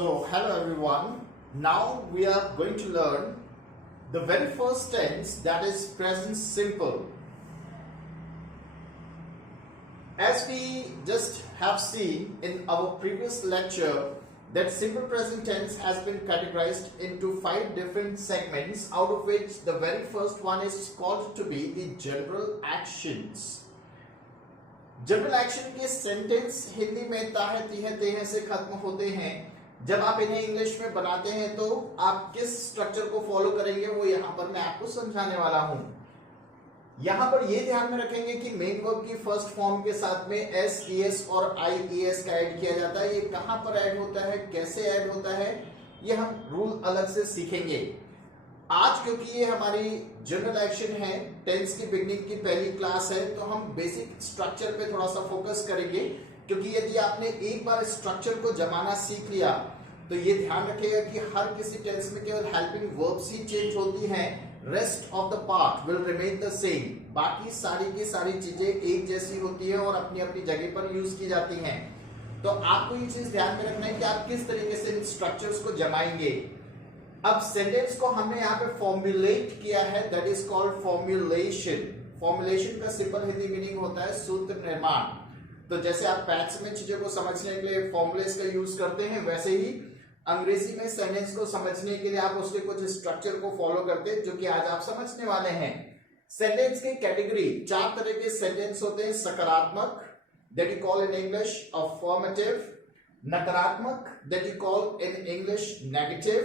So, hello everyone. Now we are going to learn the very first tense, that is present simple. As we just have seen in our previous lecture that simple present tense has been categorized into 5 different segments, out of which the very first one is called to be the general actions. General action के sentence Hindi में ताहे तीहे तेहे से खत्म होते हैं। जब आप इन्हें इंग्लिश में बनाते हैं तो आप किस स्ट्रक्चर को फॉलो करेंगे वो यहाँ पर मैं आपको समझाने वाला हूँ। यहाँ पर ये ध्यान में रखेंगे कि मेन वर्ब की फर्स्ट फॉर्म के साथ में एस ई एस और आई ई एस का ऐड किया जाता है। ये कहाँ पर ऐड होता है, कैसे ऐड होता है, ये हम रूल अलग से सीखेंगे। आज क्योंकि ये हमारी जनरल एक्शन है, टेंस की बिगनिंग की पहली क्लास है, तो हम बेसिक स्ट्रक्चर पे थोड़ा सा फोकस करेंगे। क्योंकि यदि आपने एक बार स्ट्रक्चर को जमाना सीख लिया तो ये ध्यान रखिएगा कि हर किसी टेंस में केवल हेल्पिंग वर्ब्स ही चेंज होती हैं, rest of the part will remain the same. बाकी सारी की सारी चीजें एक जैसी होती है और अपनी अपनी जगह पर यूज की जाती हैं। तो आपको ये चीज ध्यान में रखना है कि आप किस तरीके से इन स्ट्रक्चर्स को जमाएंगे। अब सेंटेंस को हमने यहाँ पे फॉर्मुलेट किया है, that is called formulation. Formulation का सिंपल हिंदी मीनिंग होता है सूत्र निर्माण। तो जैसे आप पैथ्स में चीजों को समझने के लिए फॉर्मुलेस का यूज करते हैं, वैसे ही अंग्रेजी में सेंटेंस को समझने के लिए आप उसके कुछ स्ट्रक्चर को फॉलो करते हैं, जो कि आज आप समझने वाले हैं। सेंटेंस की कैटेगरी 4 तरह के सेंटेंस होते हैं। सकारात्मक, that you call in English affirmative. नकारात्मक, that you call in English negative.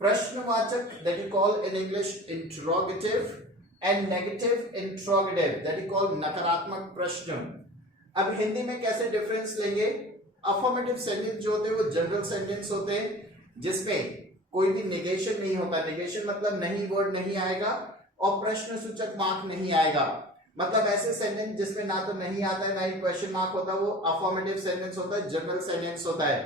प्रश्नवाचक, that you call in English interrogative, and negative interrogative, that you call नकारात्मक प्रश्न। अब हिंदी में कैसे डिफरेंस लेंगे? अफर्मेटिव सेंटेंस जो होते हैं वो जनरल सेंटेंस होते हैं, जिसमें कोई भी नेगेशन नहीं होता। नेगेशन मतलब नहीं वर्ड नहीं आएगा और प्रश्न सूचक मार्क नहीं आएगा। मतलब ऐसे सेंटेंस जिसमें ना तो नहीं आता है ना ही क्वेश्चन मार्क होता है, वो अफर्मेटिव सेंटेंस होता है, जनरल सेंटेंस होता है।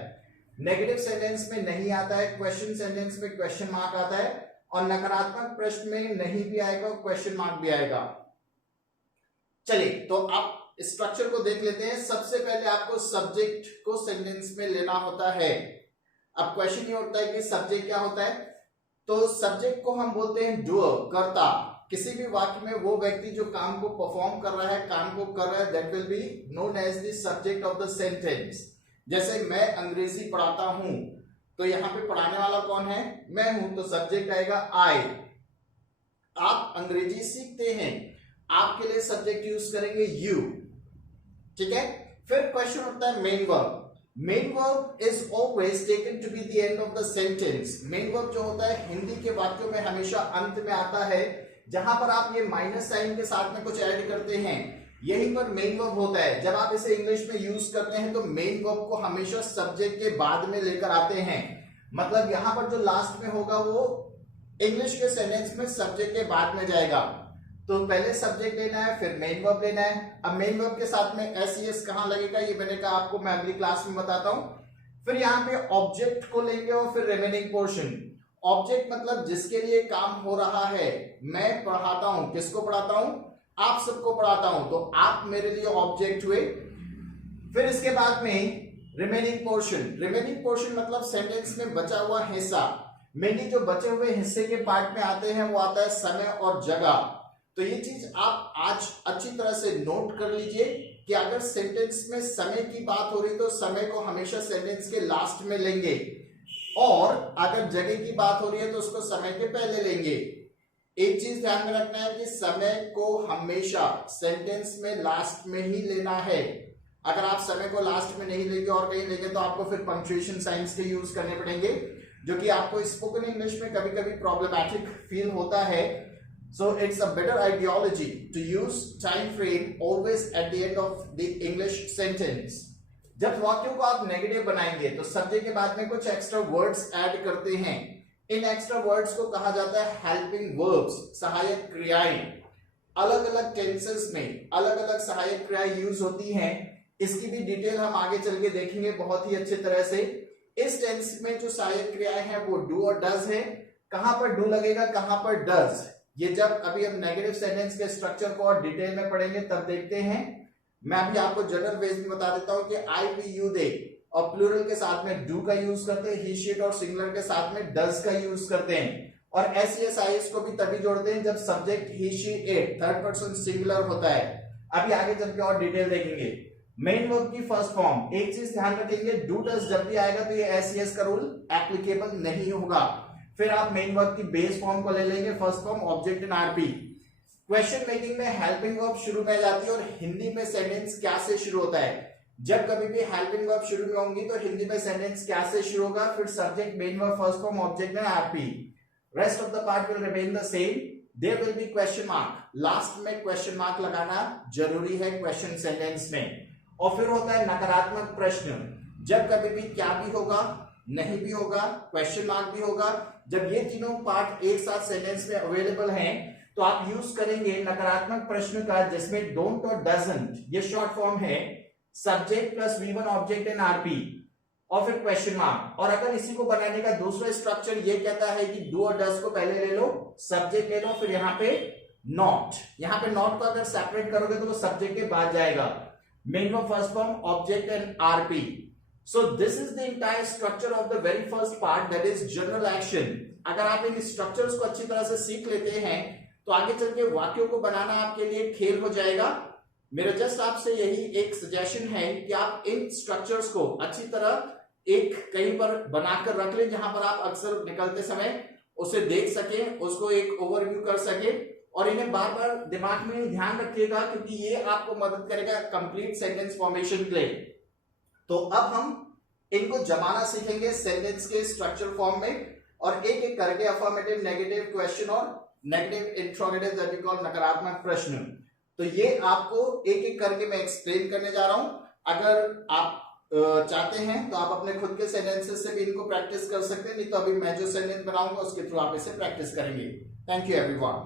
नेगेटिव सेंटेंस में नहीं आता है, क्वेश्चन सेंटेंस में क्वेश्चन मार्क आता है, और नकारात्मक प्रश्न में नहीं भी आएगा, क्वेश्चन मार्क भी आएगा। चलिए तो आप स्ट्रक्चर को देख लेते हैं। सबसे पहले आपको सब्जेक्ट को सेंटेंस में लेना होता है। अब क्वेश्चन ये होता है कि सब्जेक्ट क्या होता है, तो सब्जेक्ट को हम बोलते हैं डूअर, कर्ता। किसी भी वाक्य में वो व्यक्ति जो काम को परफॉर्म कर रहा है, काम को कर रहा है, that will be known as the subject of the sentence. जैसे मैं अंग्रेजी पढ़ाता हूं, तो यहां पे पढ़ाने वाला कौन है? मैं हूं, तो सब्जेक्ट आएगा आई। आप अंग्रेजी सीखते हैं, आपके लिए सब्जेक्ट यूज करेंगे यू, ठीक है। फिर क्वेश्चन होता है main verb. Main verb is always taken to be the end of the sentence. Main verb जो होता है हिंदी के वाक्यों में हमेशा अंत में आता है। जहां पर आप ये माइनस साइन के साथ में कुछ ऐड करते हैं, यहीं पर मेन वर्ब होता है। जब आप इसे इंग्लिश में यूज करते हैं तो मेन वर्ब को हमेशा सब्जेक्ट के बाद में लेकर आते हैं। मतलब यहां पर जो लास्ट में होगा वो इंग्लिश के सेंटेंस में सब्जेक्ट के बाद में जाएगा। तो पहले सब्जेक्ट लेना है, फिर मेन वर्ब लेना है। अब मेन वर्ब के साथ में एस ई एस कहां लगेगा, ये मैंने कहा आपको मैं अगली क्लास में बताता हूं। फिर यहाँ पे ऑब्जेक्ट को लेंगे और फिर रिमेनिंग पोर्शन। ऑब्जेक्ट मतलब जिसके लिए काम हो रहा है। मैं पढ़ाता हूं, किसको पढ़ाता हूं? आप सबको पढ़ाता हूं, तो आप मेरे लिए ऑब्जेक्ट हुए। फिर इसके बाद में रिमेनिंग पोर्शन। रिमेनिंग पोर्शन मतलब सेंटेंस में बचा हुआ हिस्सा। मेनली जो बचे हुए हिस्से के पार्ट में आते हैं वो आता है समय और जगह। तो ये चीज आप आज अच्छी तरह से नोट कर लीजिए कि अगर सेंटेंस में समय की बात हो रही तो समय को हमेशा सेंटेंस के लास्ट में लेंगे, और अगर जगह की बात हो रही है तो उसको समय के पहले लेंगे। एक चीज ध्यान में रखना है कि समय को हमेशा सेंटेंस में लास्ट में ही लेना है। अगर आप समय को लास्ट में नहीं लेंगे और कहीं लेंगे तो आपको फिर पंक्चुएशन साइंस के यूज करने पड़ेंगे, जो कि आपको स्पोकन इंग्लिश में कभी कभी प्रॉब्लमैटिक फील होता है। So it's a better ideology to use time frame always at the end of the English sentence. जब वाक्यों को आप नेगेटिव बनाएंगे तो सब्जेक्ट के बाद में कुछ एक्स्ट्रा वर्ड्स ऐड करते हैं। इन एक्स्ट्रा वर्ड्स को कहा जाता है हेल्पिंग वर्ब्स, सहायक क्रियाएं। अलग अलग टेंसेस में अलग अलग सहायक क्रियाएं यूज होती हैं। इसकी भी डिटेल हम आगे चल के देखेंगे बहुत ही अच्छी तरह से। इस टेंस में जो सहायक क्रियाएं हैं वो डू और डज है। कहां पर डू लगेगा, कहां पर डज, ये जब अभी हम नेगेटिव सेंटेंस के स्ट्रक्चर को और डिटेल में पढ़ेंगे तब देखते हैं। मैं अभी आपको जनरल वेज में बता देता हूं कि आई वी यू दे और प्लूरल के साथ में डू का यूज करते हैं, ही शीट और सिंगुलर के साथ में डज का यूज करते हैं। और एस को भी तभी जोड़ते हैं जब subject he she it third person singular होता है। अभी आगे चल के और डिटेल देखेंगे। मेन वर्ब की फर्स्ट फॉर्म, एक चीज ध्यान रखेंगे, डू डज जब भी आएगा तो ये एस का रूल एप्लीकेबल नहीं होगा। फिर आप मेन वर्ब की बेस फॉर्म को ले लेंगे, first form object in RP. Question making में हेल्पिंग वर्ब शुरू में जाती है और हिंदी में सेंटेंस क्या से शुरू होता है। जब कभी भी हेल्पिंग वर्ब शुरू में होंगी तो हिंदी में सेंटेंस क्या से शुरू होगा, फिर subject main verb first form object in RP. Rest of the part will remain the same, there will be question mark, last में क्वेश्चन मार्क लगाना जरूरी है क्वेश्चन सेंटेंस में। और फिर होता है नकारात्मक प्रश्न, जब कभी भी क्या भी होगा, नहीं भी होगा, क्वेश्चन मार्क भी होगा, जब ये तीनों पार्ट एक साथ सेंटेंस में अवेलेबल हैं तो आप यूज करेंगे नकारात्मक प्रश्न का, जिसमें डोंट और डजंट ये शॉर्ट फॉर्म है, subject plus V1 object in RP और फिर क्वेश्चन मार्क। और अगर इसी को बनाने का दूसरा स्ट्रक्चर ये कहता है कि डू और डज को पहले ले लो, सब्जेक्ट ले लो, फिर यहाँ पे नॉट, यहाँ पे नॉट को अगर सेपरेट करोगे तो वो सब्जेक्ट के बाद जाएगा, main verb first form object and RP. So this is the entire structure of the very first part, that is general action. अगर आप इन स्ट्रक्चर्स को अच्छी तरह से सीख लेते हैं तो आगे चल के वाक्यों को बनाना आपके लिए खेल हो जाएगा। मेरा जस्ट आपसे यही एक सजेशन है कि आप इन स्ट्रक्चर्स को अच्छी तरह एक कहीं पर बनाकर रख लें, जहां पर आप अक्सर निकलते समय उसे देख सकें, उसको एक ओवरव्यू कर सके, और इन्हें बार बार दिमाग में ध्यान रखिएगा क्योंकि ये आपको मदद करेगा कंप्लीट सेंटेंस फॉर्मेशन के लिए। तो अब हम इनको जमाना सीखेंगे सेंटेंस के स्ट्रक्चर फॉर्म में, और एक एक करके अफर्मेटिव, नेगेटिव क्वेश्चन और negative interrogative that we call नकारात्मक प्रश्न। तो ये आपको एक एक करके मैं एक्सप्लेन करने जा रहा हूं। अगर आप चाहते हैं तो आप अपने खुद के सेंटेंसेस से भी इनको प्रैक्टिस कर सकते हैं, नहीं तो अभी मैं जो सेंटेंस बनाऊंगा उसके थ्रू आप इसे प्रैक्टिस करेंगे। Thank you everyone.